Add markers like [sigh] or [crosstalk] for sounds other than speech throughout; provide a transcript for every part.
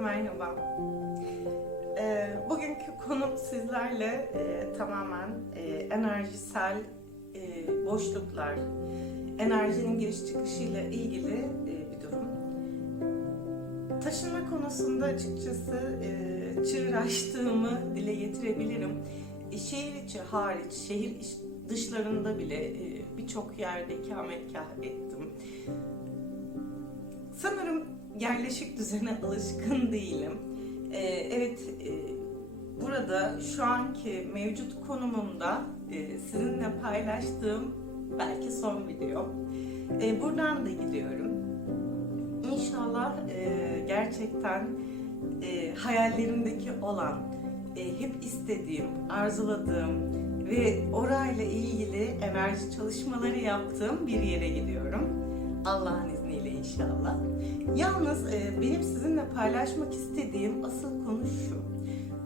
merhaba. Ee, bugünkü konum sizlerle e, tamamen e, enerjisel e, boşluklar, enerjinin giriş çıkışıyla ilgili bir durum. Taşınma konusunda açıkçası e, çığır açtığımı dile getirebilirim. Şehir içi hariç, şehir dışlarında bile birçok yerde ikametgah ettim. Yerleşik düzene alışkın değilim. Ee, evet, e, burada şu anki mevcut konumumda e, sizinle paylaştığım belki son video. E, buradan da gidiyorum. İnşallah e, gerçekten e, hayallerimdeki olan, e, hep istediğim, arzuladığım ve orayla ilgili enerji çalışmaları yaptığım bir yere gidiyorum. Allah'ın izniyle inşallah. Yalnız e, benim sizinle paylaşmak istediğim asıl konu şu.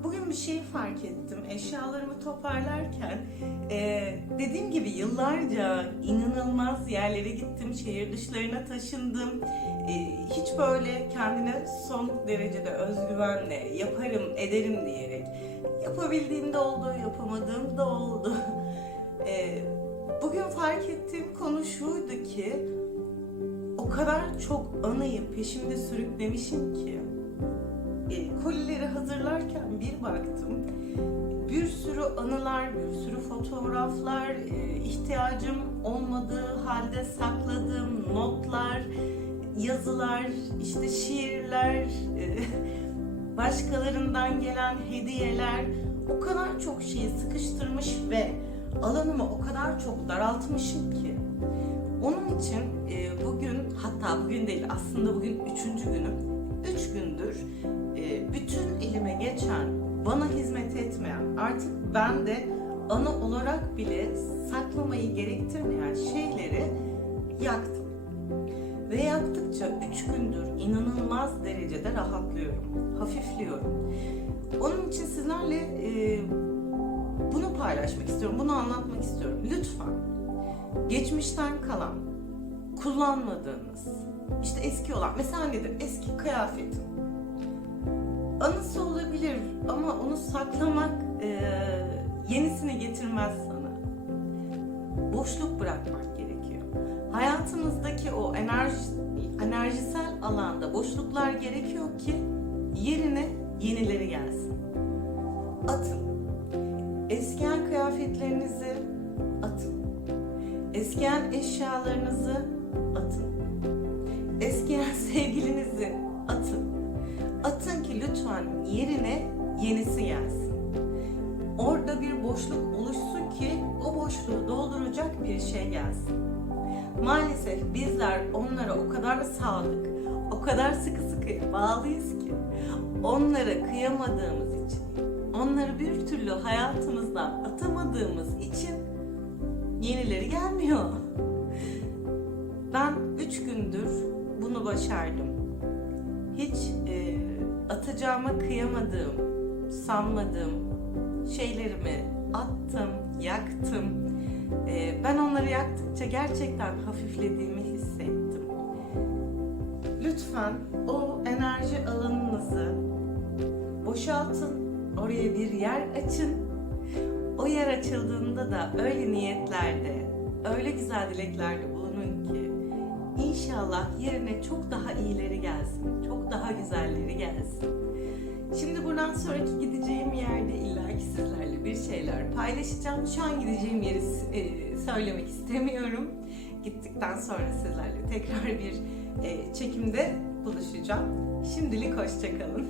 Bugün bir şey fark ettim. Eşyalarımı toparlarken e, dediğim gibi yıllarca inanılmaz yerlere gittim. Şehir dışlarına taşındım. E, hiç böyle kendine son derecede özgüvenle yaparım, ederim diyerek yapabildiğim de oldu, yapamadığım da oldu. [laughs] E, bugün fark ettiğim konu şuydu ki kadar çok anıyı peşimde sürüklemişim ki. E, kolileri hazırlarken bir baktım. Bir sürü anılar, bir sürü fotoğraflar, e, ihtiyacım olmadığı halde sakladığım notlar, yazılar, işte şiirler, e, [laughs] başkalarından gelen hediyeler o kadar çok şeyi sıkıştırmış ve alanımı o kadar çok daraltmışım ki onun için e, bugün hatta bugün değil aslında bugün üçüncü günüm. Üç gündür e, bütün elime geçen bana hizmet etmeyen artık ben de ana olarak bile saklamayı gerektirmeyen şeyleri yaktım. Ve yaktıkça üç gündür inanılmaz derecede rahatlıyorum, hafifliyorum. Onun için sizlerle e, bunu paylaşmak istiyorum, bunu anlatmak istiyorum. Lütfen geçmişten kalan, kullanmadığınız, işte eski olan, mesela nedir? Eski kıyafetin. Anısı olabilir ama onu saklamak e, yenisini getirmez sana. Boşluk bırakmak gerekiyor. Hayatımızdaki o enerji, enerjisel alanda boşluklar gerekiyor ki yerine yenileri gelsin. Atın. Eskiyen kıyafetlerinizi atın. Eskiyen eşyalarınızı atın. Eskiyen [laughs] sevgilinizi atın. Atın ki lütfen yerine yenisi gelsin. Orada bir boşluk oluşsun ki o boşluğu dolduracak bir şey gelsin. Maalesef bizler onlara o kadar sadık, o kadar sıkı sıkı bağlıyız ki onlara kıyamadığımız için, onları bir türlü hayatımızdan atamadığımız için yenileri gelmiyor. Ben üç gündür bunu başardım. Hiç e, atacağıma kıyamadığım, sanmadığım şeylerimi attım, yaktım. E, ben onları yaktıkça gerçekten hafiflediğimi hissettim. Lütfen o enerji alanınızı boşaltın, oraya bir yer açın o yer açıldığında da öyle niyetlerde, öyle güzel dileklerde bulunun ki inşallah yerine çok daha iyileri gelsin, çok daha güzelleri gelsin. Şimdi buradan sonraki gideceğim yerde illaki sizlerle bir şeyler paylaşacağım. Şu an gideceğim yeri e, söylemek istemiyorum. Gittikten sonra sizlerle tekrar bir e, çekimde buluşacağım. Şimdilik hoşçakalın.